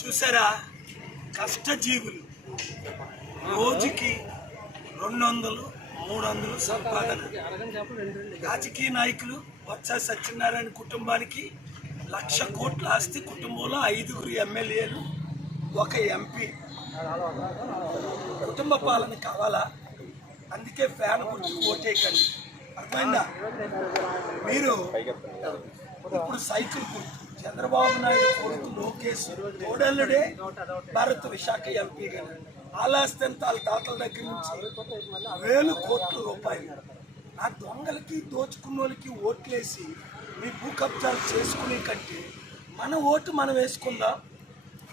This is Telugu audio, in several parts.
చూసారా, కష్టజీవులు రోజుకి 200-300 సంపాదన. రాజకీయ నాయకులు బొత్స సత్యనారాయణ కుటుంబానికి 1,00,000 కోట్ల ఆస్తి, కుటుంబంలో 5 ఎమ్మెల్యేలు, 1 ఎంపీ. కుటుంబ పాలన కావాలా? అందుకే ఫ్యాన్ గుర్తుకు ఓటేయకండి. అర్థమైందా? మీరు ఇప్పుడు సైకిల్ గుర్తు. చంద్రబాబు నాయుడు కొడుకు లోకేష్ తోడల్లుడే భారత విశాఖ ఎంపీ గారు. ఆలాస్తి అంతా వాళ్ళ తాతల దగ్గర నుంచి 1,000 కోట్ల రూపాయలు. ఆ దొంగలకి దోచుకున్న వాళ్ళకి ఓట్లేసి మీ భూ కబ్జాలు చేసుకునే కంటే మన ఓటు మనం వేసుకుందాం,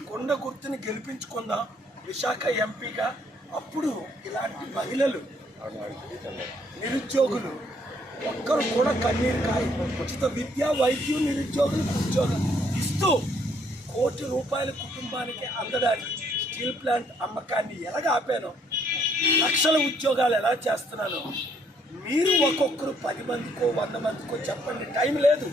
కొండ గుర్తుని గెలిపించుకుందాం విశాఖ ఎంపీగా. అప్పుడు ఇలాంటి మహిళలు, నిరుద్యోగులు ఒక్కరు కూడా కన్నీరు కాయ. ఉచిత విద్య, వైద్యం, నిరుద్యోగులకు ఉద్యోగం ఇస్తూ 1 కోటి రూపాయల కుటుంబానికి అందడానికి స్టీల్ ప్లాంట్ అమ్మకాన్ని ఎలాగ ఆపానో, లక్షల ఉద్యోగాలు ఎలా చేస్తున్నానో మీరు ఒక్కొక్కరు 10 మందికో 100 మందికో చెప్పండి. టైం లేదు.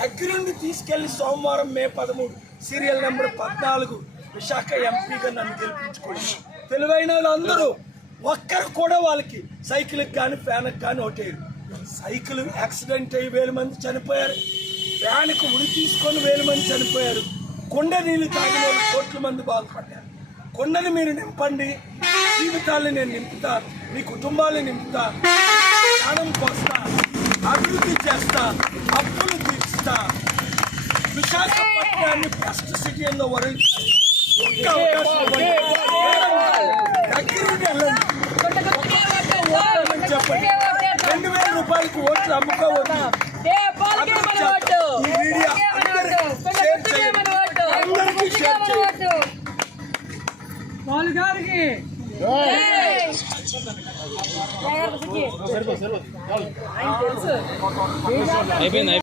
దగ్గరుండి తీసుకెళ్లి సోమవారం మే 13 సీరియల్ నెంబర్ 14 విశాఖ ఎంపీగా నన్ను గెలిపించుకోండి. తెలివైన వాళ్ళందరూ ఒక్కరు కూడా వాళ్ళకి సైకిల్కి కానీ ఫ్యాన్కి కానీ ఓటేరు. సైకిల్ యాక్సిడెంట్ అయ్యి 1000 మంది చనిపోయారు. ఫ్యాన్కి ఉడి తీసుకొని 1000 మంది చనిపోయారు. కొండ నీళ్ళు తాగిన వాళ్ళు కోట్ల మంది బాగుపడ్డారు. కొండని మీరు నింపండి, జీవితాలను నేను నింపుతా, మీ కుటుంబాలను నింపుతా, ప్రాణం పోస్తా, అభివృద్ధి చేస్తా, అప్పులు తీర్చుతా, విశాఖపట్నాన్ని first city in the world. దగ్గరుండి వెళ్ళండి, చెప్పండి. 2,000 రూపాయలకి ఓట్లు అమ్ముకోవద్దు. ఈ మీడియా అందరికీ షేర్ చేయండి. అయిపోయింది.